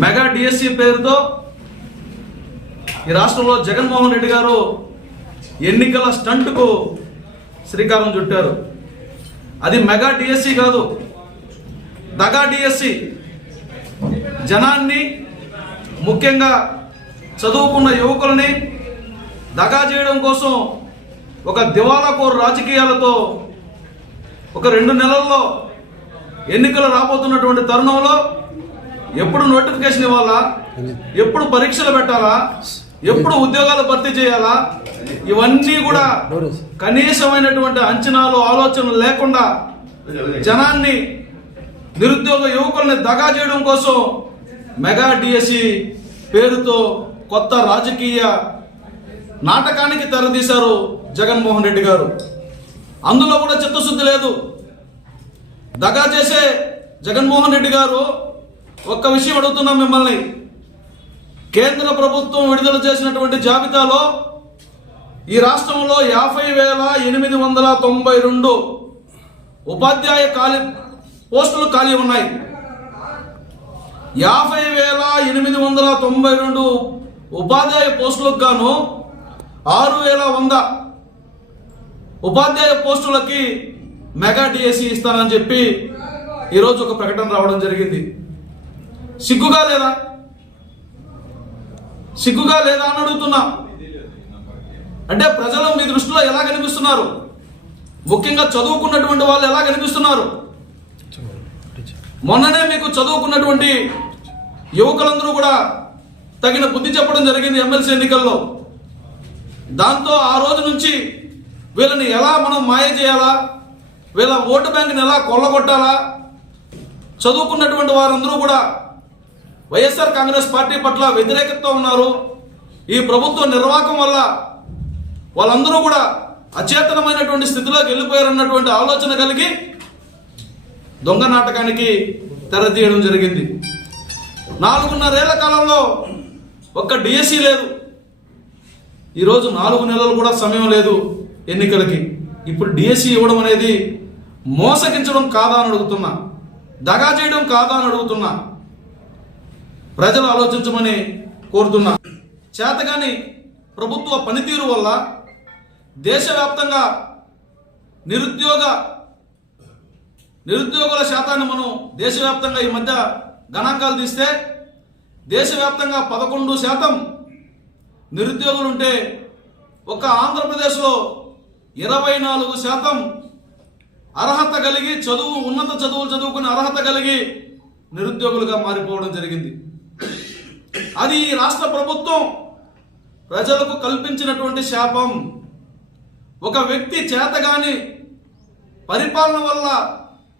Mega DSC పేరుతో ఈ రాష్ట్రంలో జగన్మోహన్ రెడ్డి గారు ఎన్నికల స్టంట్కు శ్రీకారం చుట్టారు. అది మెగా డిఎస్సి కాదు, దగా డిఎస్సి. జనాన్ని, ముఖ్యంగా చదువుకున్న యువకులని దగా చేయడం కోసం ఒక దివాలాకోరు రాజకీయాలతో ఒక 2 నెలల్లో ఎన్నికలు రాబోతున్నటువంటి తరుణంలో ఎప్పుడు నోటిఫికేషన్ ఇవ్వాలా, ఎప్పుడు పరీక్షలు పెట్టాలా, ఎప్పుడు ఉద్యోగాలు భర్తీ చేయాలా, ఇవన్నీ కూడా కనీసమైనటువంటి అంచనాలు, ఆలోచనలు లేకుండా జనాన్ని, నిరుద్యోగ యువకుల్ని దగా చేయడం కోసం మెగా డిఎస్సి పేరుతో కొత్త రాజకీయ నాటకానికి తెరదీశారు జగన్మోహన్ రెడ్డి గారు. అందులో కూడా చిత్తశుద్ధి లేదు. దగా చేసే జగన్మోహన్ రెడ్డి గారు ఒక్క విషయం అడుగుతున్నాం మిమ్మల్ని. కేంద్ర ప్రభుత్వం విడుదల చేసినటువంటి జాబితాలో ఈ రాష్ట్రంలో 50,892 ఉపాధ్యాయ పోస్టులు ఖాళీ ఉన్నాయి. 50,892 ఉపాధ్యాయ పోస్టులకు గాను 6,100 ఉపాధ్యాయ పోస్టులకి మెగా డిఎస్సి ఇస్తానని చెప్పి ఈరోజు ఒక ప్రకటన రావడం జరిగింది. సిగ్గుగా లేదా? సిగ్గుగా లేదా అని అడుగుతున్నా. అంటే ప్రజలు మీ దృష్టిలో ఎలా కనిపిస్తున్నారు? ముఖ్యంగా చదువుకున్నటువంటి వాళ్ళు ఎలా కనిపిస్తున్నారు? మొన్ననే మీకు చదువుకున్నటువంటి యువకులందరూ కూడా తగిన బుద్ధి చెప్పడం జరిగింది ఎమ్మెల్సీ ఎన్నికల్లో. దాంతో ఆ రోజు నుంచి వీళ్ళని ఎలా మనం మాయ చేయాలా, వీళ్ళ ఓటు బ్యాంకుని ఎలా కొల్లగొట్టాలా, చదువుకున్నటువంటి వారందరూ కూడా వైఎస్ఆర్ కాంగ్రెస్ పార్టీ పట్ల వ్యతిరేకతతో ఉన్నారు. ఈ ప్రభుత్వ నిర్వాహకం వల్ల వాళ్ళందరూ కూడా అచేతనమైనటువంటి స్థితిలోకి వెళ్ళిపోయారన్నటువంటి ఆలోచన కలిగి దొంగ నాటకానికి తెరతీయడం జరిగింది. 4.5 ఏళ్ల కాలంలో ఒక్క డిఎస్సి లేదు. ఈరోజు 4 నెలలు కూడా సమయం లేదు ఎన్నికలకి. ఇప్పుడు డిఎస్సి ఇవ్వడం అనేది మోసగించడం కాదా అని అడుగుతున్నా, దగా చేయడం కాదా అని అడుగుతున్నా. ప్రజలు ఆలోచించమని కోరుతున్నా. చేతగాని ప్రభుత్వ పనితీరు వల్ల దేశవ్యాప్తంగా నిరుద్యోగుల శాతాన్ని మనం దేశవ్యాప్తంగా ఈ మధ్య గణాంకాలు తీస్తే దేశవ్యాప్తంగా 11% నిరుద్యోగులుంటే ఒక ఆంధ్రప్రదేశ్లో 24% అర్హత కలిగి ఉన్నత చదువులు చదువుకునే అర్హత కలిగి నిరుద్యోగులుగా మారిపోవడం జరిగింది. అది ఈ రాష్ట్ర ప్రభుత్వం ప్రజలకు కల్పించినటువంటి శాపం. ఒక వ్యక్తి చేతగాని పరిపాలన వల్ల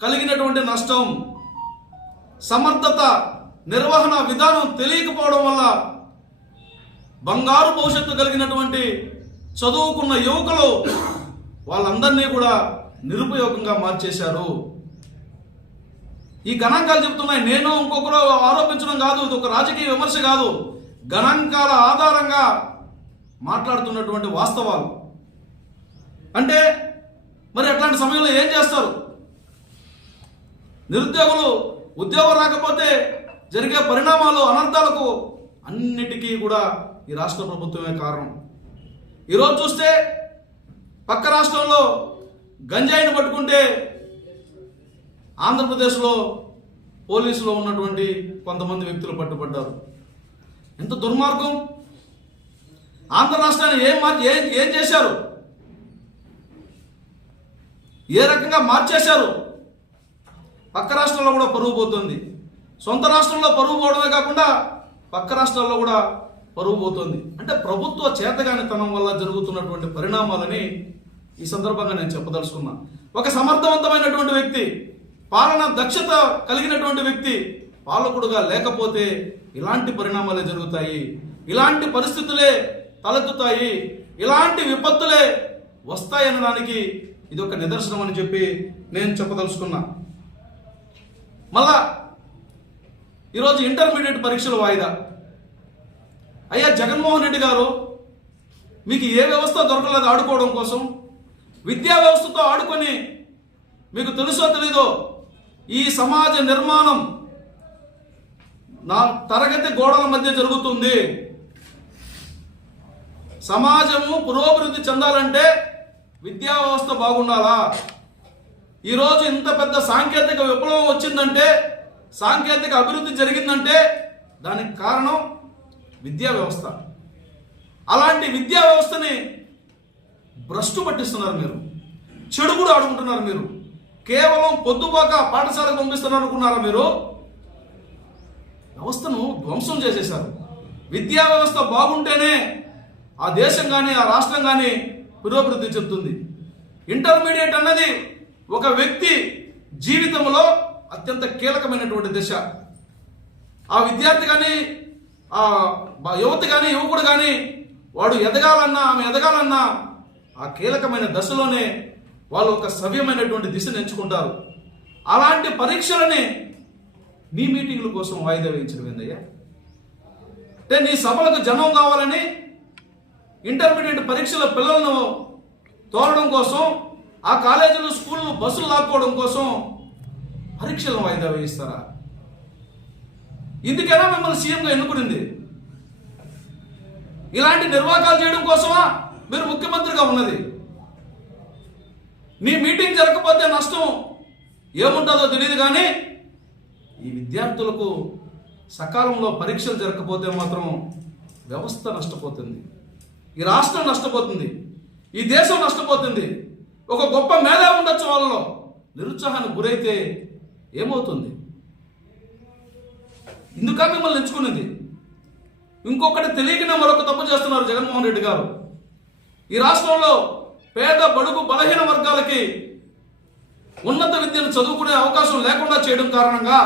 కలిగినటువంటి నష్టం, సమర్థత, నిర్వహణ విధానం తెలియకపోవడం వల్ల బంగారు భవిష్యత్తు కలిగినటువంటి చదువుకున్న యువకులు వాళ్ళందరినీ కూడా నిరుపయోగంగా మార్చేశారు. ఈ గణాంకాలు చెప్తున్నాయి. నేను ఇంకొకరు ఆరోపించడం కాదు, ఇది ఒక రాజకీయ విమర్శ కాదు, గణాంకాల ఆధారంగా మాట్లాడుతున్నటువంటి వాస్తవాలు. అంటే మరి అట్లాంటి సమయంలో ఏం చేస్తారు? నిరుద్యోగులు ఉద్యోగం రాకపోతే జరిగే పరిణామాలు, అనర్థాలకు అన్నిటికీ కూడా ఈ రాష్ట్ర ప్రభుత్వమే కారణం. ఈరోజు చూస్తే పక్క రాష్ట్రంలో గంజాయిని పట్టుకుంటే ఆంధ్రప్రదేశ్లో పోలీసులో ఉన్నటువంటి కొంతమంది వ్యక్తులు పట్టుబడ్డారు. ఎంత దుర్మార్గం! ఆంధ్ర రాష్ట్రాన్ని ఏం చేశారు? ఏ రకంగా మార్చేశారు? పక్క రాష్ట్రంలో కూడా పరువు పోతుంది. సొంత రాష్ట్రంలో పరువు పోవడమే కాకుండా పక్క రాష్ట్రాల్లో కూడా పరువు పోతుంది. అంటే ప్రభుత్వ చేతగానితనం వల్ల జరుగుతున్నటువంటి పరిణామాలని ఈ సందర్భంగా నేను చెప్పదలుచుకున్నా. ఒక సమర్థవంతమైనటువంటి వ్యక్తి, పాలన దక్షత కలిగినటువంటి వ్యక్తి పాలకుడుగా లేకపోతే ఇలాంటి పరిణామాలే జరుగుతాయి, ఇలాంటి పరిస్థితులే తలెత్తుతాయి, ఇలాంటి విపత్తులే వస్తాయనడానికి ఇది ఒక నిదర్శనం అని చెప్పి నేను చెప్పదలుచుకున్నా. మళ్ళా ఈరోజు ఇంటర్మీడియట్ పరీక్షలు వాయిదా. అయ్యా జగన్మోహన్ రెడ్డి గారు, మీకు ఏ వ్యవస్థ దొరకలేదు ఆడుకోవడం కోసం? విద్యా వ్యవస్థతో ఆడుకొని మీకు తెలుసో తెలీదో ఈ సమాజ నిర్మాణం నా తరగతి గోడల మధ్య జరుగుతుంది. సమాజము పురోభివృద్ధి చెందాలంటే విద్యా వ్యవస్థ బాగుండాలా? ఈరోజు ఇంత పెద్ద సాంకేతిక విప్లవం వచ్చిందంటే, సాంకేతిక అభివృద్ధి జరిగిందంటే దానికి కారణం విద్యా వ్యవస్థ. అలాంటి విద్యా వ్యవస్థని భ్రష్టు పట్టిస్తున్నారు మీరు, చెడు కూడా ఆడుకుంటున్నారు మీరు. కేవలం పొద్దుపోక పాఠశాలకు పంపిస్తున్నారు అనుకున్నారా మీరు? వ్యవస్థను ధ్వంసం చేసేశారు. విద్యా వ్యవస్థ బాగుంటేనే ఆ దేశం కానీ ఆ రాష్ట్రం కానీ పురోభివృద్ధి చెందుతుంది. ఇంటర్మీడియట్ అన్నది ఒక వ్యక్తి జీవితంలో అత్యంత కీలకమైనటువంటి దశ. ఆ విద్యార్థి కానీ ఆ యువతి కానీ యువకుడు కానీ వాడు ఎదగాలన్నా ఆమె ఎదగాలన్నా ఆ కీలకమైన దశలోనే వాళ్ళు ఒక సవ్యమైనటువంటి దిశను ఎంచుకుంటారు. అలాంటి పరీక్షలని నీ మీటింగ్ల కోసం వాయిదా వేయించడం ఏందయ్యా? అంటే నీ సభలకు జనం కావాలని ఇంటర్మీడియట్ పరీక్షల పిల్లలను తోలడం కోసం, ఆ కాలేజీలు స్కూళ్ళు బస్సులు లాక్కోవడం కోసం పరీక్షలను వాయిదా వేయిస్తారా? ఇందుకైనా మిమ్మల్ని సీఎంగా ఎన్నుకునింది? ఇలాంటి నిర్వాకాలు చేయడం కోసమా మీరు ముఖ్యమంత్రిగా ఉన్నది? నీ మీటింగ్ జరగకపోతే నష్టం ఏముంటుందో తెలియదు, కానీ ఈ విద్యార్థులకు సకాలంలో పరీక్షలు జరగకపోతే మాత్రం వ్యవస్థ నష్టపోతుంది, ఈ రాష్ట్రం నష్టపోతుంది, ఈ దేశం నష్టపోతుంది. ఒక గొప్ప మేధావి ఉండొచ్చు, వాళ్ళలో నిరుత్సాహానికి గురైతే ఏమవుతుంది? ఇందుక మిమ్మల్ని ఎంచుకున్నది. ఇంకొకటి తెలియకనే మరొక తప్పు చేస్తున్నారు జగన్మోహన్ రెడ్డి గారు. ఈ రాష్ట్రంలో పేద బడుగు బలహీన వర్గాలకి ఉన్నత విద్యను చదువుకునే అవకాశం లేకుండా చేయడం కారణంగా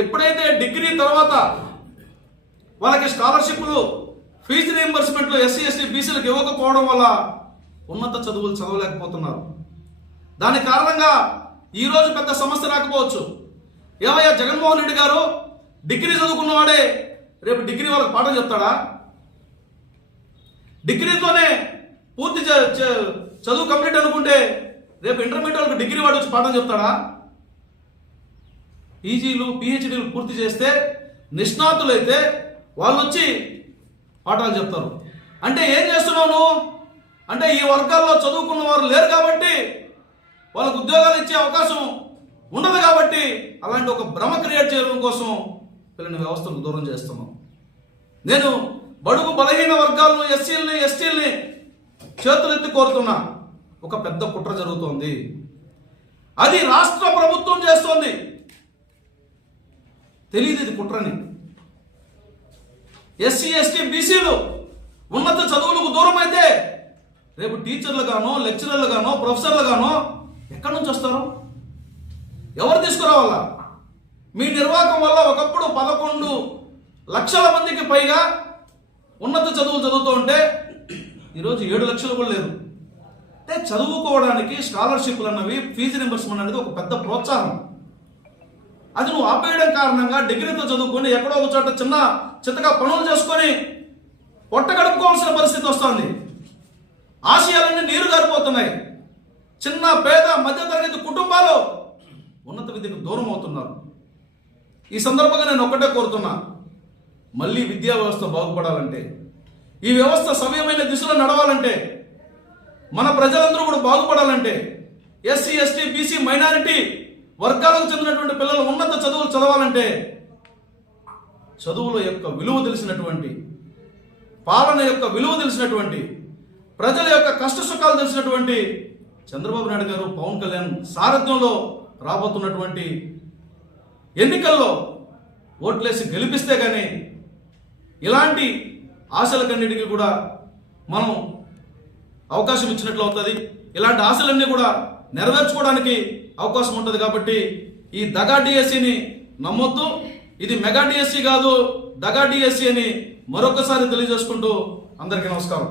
ఎప్పుడైతే డిగ్రీ తర్వాత వాళ్ళకి స్కాలర్షిప్లు, ఫీజు రీయింబర్స్మెంట్లు ఎస్సీ ఎస్టీ బీసీలకు ఇవ్వకపోవడం వల్ల ఉన్నత చదువులు చదవలేకపోతున్నారు. దాని కారణంగా ఈరోజు పెద్ద సమస్య రాకపోవచ్చు. ఏమయ్యా జగన్మోహన్ రెడ్డి గారు డిగ్రీ చదువుకున్నవాడే రేపు డిగ్రీ వాళ్ళకి పాఠం చెప్తాడా? డిగ్రీతోనే పూర్తి చదువు కంప్లీట్ అనుకుంటే రేపు ఇంటర్మీడియట్ వాళ్ళకి డిగ్రీ వాడు వచ్చి పాఠం చెప్తాడా? పీజీలు పిహెచ్డీలు పూర్తి చేస్తే నిష్ణాతులైతే వాళ్ళు వచ్చి పాఠాలు చెప్తారు. అంటే ఏం చేస్తున్నావు నువ్వు? అంటే ఈ వర్గాల్లో చదువుకున్న వారు లేరు కాబట్టి, వాళ్ళకు ఉద్యోగాలు ఇచ్చే అవకాశం ఉండదు కాబట్టి అలాంటి ఒక భ్రమ క్రియేట్ చేయడం కోసం పిల్లల వ్యవస్థకు దూరం చేస్తున్నాం. నేను బడుగు బలహీన వర్గాలను, ఎస్సీలని ఎస్టీలని చేతులెత్తి కోరుతున్నా. ఒక పెద్ద కుట్ర జరుగుతోంది, అది రాష్ట్ర ప్రభుత్వం చేస్తోంది. తెలియదు ఇది కుట్రని. ఎస్సీ ఎస్టీ బీసీలు ఉన్నత చదువులకు దూరం అయితే రేపు టీచర్లు గానో, లెక్చరర్లు గానో, ప్రొఫెసర్లు గానో ఎక్కడి నుంచి వస్తారు? ఎవరు తీసుకురావాలా? మీ నిర్వాహకం వల్ల ఒకప్పుడు 11 లక్షల మందికి పైగా ఉన్నత చదువులు చదువుతూ ఉంటే ఈరోజు 7 లక్షలు కూడా లేరు. అంటే చదువుకోవడానికి స్కాలర్షిప్లు అన్నవి, ఫీజు రింబర్స్మెంట్ అనేది ఒక పెద్ద ప్రోత్సాహం. అది నువ్వు ఆపేయడం కారణంగా డిగ్రీతో చదువుకొని ఎక్కడో ఒక చోట చిన్న చిత్తగా పనులు చేసుకొని పొట్ట గడుపుకోవాల్సిన పరిస్థితి వస్తుంది. ఆశయాలన్నీ నీరు గారిపోతున్నాయి. చిన్న పేద మధ్యతరగతి కుటుంబాలు ఉన్నత విద్యకు దూరం అవుతున్నారు. ఈ సందర్భంగా నేను ఒక్కటే కోరుతున్నా, మళ్ళీ విద్యా వ్యవస్థ బాగుపడాలంటే, ఈ వ్యవస్థ సవ్యమైన దిశలో నడవాలంటే, మన ప్రజలందరూ కూడా బాగుపడాలంటే, ఎస్సీ ఎస్టీ బీసీ మైనారిటీ వర్గాలకు చెందినటువంటి పిల్లలు ఉన్నత చదువులు చదవాలంటే చదువుల యొక్క విలువ తెలిసినటువంటి, పాలన యొక్క విలువ తెలిసినటువంటి, ప్రజల యొక్క కష్ట సుఖాలు తెలిసినటువంటి చంద్రబాబు నాయుడు గారు, పవన్ కళ్యాణ్ సారథ్యంలో రాబోతున్నటువంటి ఎన్నికల్లో ఓట్లేసి గెలిపిస్తే కానీ ఇలాంటి ఆశలకన్నిటికీ కూడా మనం అవకాశం ఇచ్చినట్లు అవుతుంది. ఇలాంటి ఆశలన్నీ కూడా నెరవేర్చుకోవడానికి అవకాశం ఉంటుంది. కాబట్టి ఈ దగా డిఎస్సిని నమ్మొద్దు. ఇది మెగా డిఎస్సి కాదు, దగా డిఎస్సి అని మరొకసారి తెలియజేసుకుంటూ అందరికీ నమస్కారం.